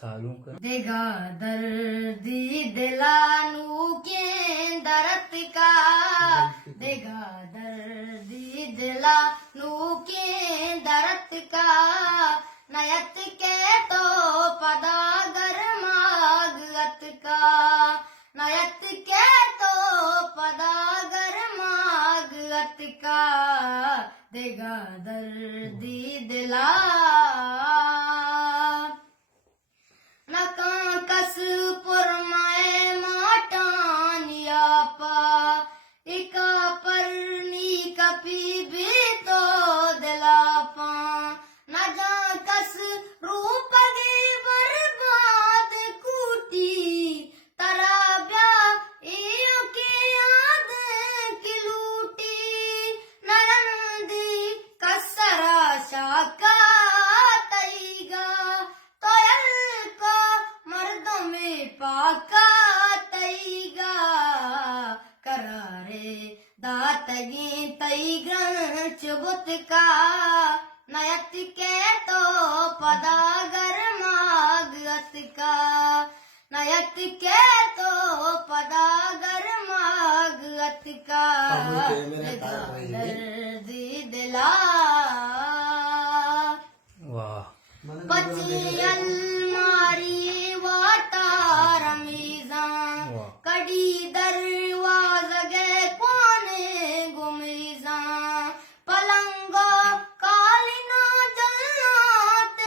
सालों का देगा दर्दी दिलानू के दरद का देगा दर्दी दिलानू के दरद का नयत के तो पदागर मागत का नयत के तो पदागर मागत का देगा दर्दी दिला कस पुरमाए माटानिया पा इका परनी कपी भी तो दिला पा न जा कस रूप दी बर्बाद कूटी तरा ब्या इयो के याद की लूटी नरंदी कसरा शाका तईगा तोयल को मर्दों में पाका तईगा करारे दातगी तईगन चुबुत का नयत के तो पदागर मागत का नयत के तो पदागर मागत का अब मुझे मेरा तार रही है। दर्दी दिला